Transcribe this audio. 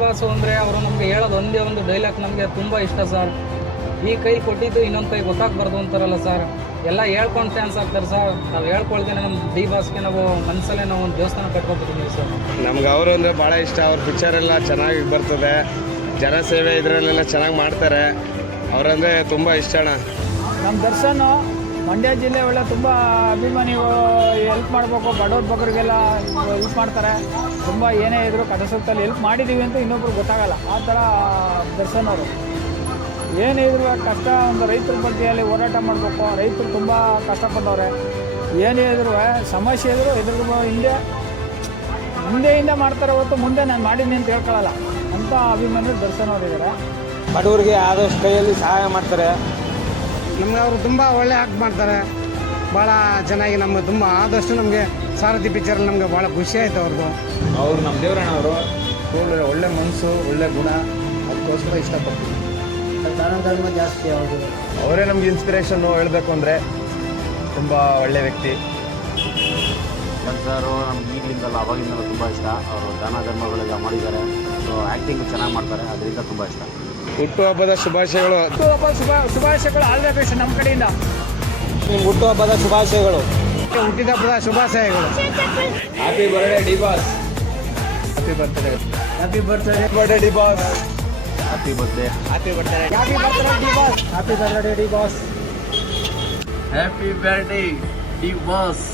Boss ಅಂದರೆ ಅವರು ನಮಗೆ ಹೇಳೋದು ಒಂದೇ ಒಂದು ಡೈಲಾಗ್ ನಮಗೆ ತುಂಬ ಇಷ್ಟ ಸರ್. ಈ ಕೈ ಕೊಟ್ಟಿದ್ದು ಇನ್ನೊಂದು ಕೈ ಗೊತ್ತಾಗಬಾರ್ದು ಅಂತಾರಲ್ಲ ಸರ್, ಎಲ್ಲ ಹೇಳ್ಕೊಂಡು ಫ್ಯಾನ್ಸ್ ಆಗ್ತಾರೆ ಸರ್. ನಾವು ಹೇಳ್ಕೊಳ್ತೇನೆ ನಮ್ಮ ಡಿ ಬಾಸ್ಗೆ ನಾವು ಮನಸ್ಸಲ್ಲೇ ನಾವು ಒಂದು ದೇವಸ್ಥಾನ ಕಟ್ಕೊಬಿಟ್ಟಿದ್ದೀವಿ ಸರ್. ನಮ್ಗೆ ಅವರು ಅಂದರೆ ಭಾಳ ಇಷ್ಟ. ಅವ್ರ ಪಿಕ್ಚರ್ ಎಲ್ಲ ಚೆನ್ನಾಗಿ ಬರ್ತದೆ, ಜನಸೇವೆ ಇದರಲ್ಲೆಲ್ಲ ಚೆನ್ನಾಗಿ ಮಾಡ್ತಾರೆ. ಅವರಂದರೆ ತುಂಬ ಇಷ್ಟ ಅಣ್ಣ. ನಮ್ಮ ದರ್ಶನ್ ಮಂಡ್ಯ ಜಿಲ್ಲೆ ಒಳ್ಳೆ ತುಂಬ ಅಭಿಮಾನಿಗಳು ಹೆಲ್ಪ್ ಮಾಡಬೇಕು, ಬಡವ್ರ ಬಗ್ಗರಿಗೆಲ್ಲ ಹೆಲ್ಪ್ ಮಾಡ್ತಾರೆ. ತುಂಬ ಏನೇ ಇದ್ರು ಕಷ್ಟ ಸುತ್ತಲ್ಲಿ ಹೆಲ್ಪ್ ಮಾಡಿದ್ದೀವಿ ಅಂತ ಇನ್ನೊಬ್ರು ಗೊತ್ತಾಗಲ್ಲ. ಆ ಥರ ದರ್ಶನ್ ಅವರು ಏನೇ ಇದ್ರು ಕಷ್ಟ, ಒಂದು ರೈತರ ಬಗ್ಗೆಯಲ್ಲಿ ಹೋರಾಟ ಮಾಡಬೇಕು. ರೈತರು ತುಂಬ ಕಷ್ಟಪಟ್ಟವ್ರೆ. ಏನೇ ಇದ್ರು ಸಮಸ್ಯೆ ಇದ್ರು ಇದ್ರ ಹಿಂದೆಯಿಂದ ಮಾಡ್ತಾರೆ ಹೊತ್ತು ಮುಂದೆ ನಾನು ಮಾಡಿದ್ದೀನಿ ಅಂತ ಹೇಳ್ಕೊಳ್ಳಲ್ಲ ಅಂತ ಅಭಿಮಾನಿಗಳು ದರ್ಶನ್ ಅವರಿದ್ದಾರೆ. ಬಡವರಿಗೆ ಆದಷ್ಟು ಕೈಯಲ್ಲಿ ಸಹಾಯ ಮಾಡ್ತಾರೆ. ನಮ್ಗೆ ಅವರು ತುಂಬ ಒಳ್ಳೆ ಆ್ಯಕ್ಟ್ ಮಾಡ್ತಾರೆ. ಭಾಳ ಚೆನ್ನಾಗಿ ನಮ್ಗೆ ತುಂಬ ಆದಷ್ಟು ನಮಗೆ ಸಾರಥಿ ಪಿಕ್ಚರಲ್ಲಿ ನಮಗೆ ಭಾಳ ಖುಷಿ ಆಯಿತು ಅವ್ರದ್ದು. ಅವರು ನಮ್ಮ ದೇವರಣ್ಣ ಅವರು ಒಳ್ಳೆ ಮನಸ್ಸು, ಒಳ್ಳೆ ಗುಣ, ಅದಕ್ಕೋಸ್ಕರ ಇಷ್ಟಪಡ್ತೀವಿ. ದಾನ ಧರ್ಮ ಜಾಸ್ತಿ ಅವರು. ಅವರೇ ನಮ್ಗೆ ಇನ್ಸ್ಪಿರೇಷನ್ನು ಹೇಳಬೇಕು ಅಂದರೆ. ತುಂಬ ಒಳ್ಳೆ ವ್ಯಕ್ತಿ ಸರ್. ನಮ್ಗೆ ಈಗಲಿಂದಲ್ಲ ಅವಾಗಿಂದಲೂ ತುಂಬ ಇಷ್ಟ. ಅವರು ದಾನ ಧರ್ಮಗಳೆಲ್ಲ ಮಾಡಿದ್ದಾರೆ. ಸೊ ಆ್ಯಕ್ಟಿಂಗ್ ಚೆನ್ನಾಗಿ ಮಾಡ್ತಾರೆ, ಅದರಿಂದ ತುಂಬ ಇಷ್ಟ. ಹುಟ್ಟುಹಬ್ಬದ ಶುಭಾಶಯಗಳು. ಶುಭಾಶಯಗಳು ಆಲ್ ದ ಬೆಸ್ಟ್ ನಮ್ಮ ಕಡೆಯಿಂದ. ನಿಮ್ಮ ಹುಟ್ಟುಹಬ್ಬದ ಶುಭಾಶಯಗಳು. ಹುಟ್ಟಿದ ಹಬ್ಬದ ಶುಭಾಶಯಗಳು. Happy birthday D boss. Happy birthday. Happy birthday birthday D boss. Happy birthday. Happy birthday. Happy birthday D boss. Happy birthday D boss. Happy birthday D boss.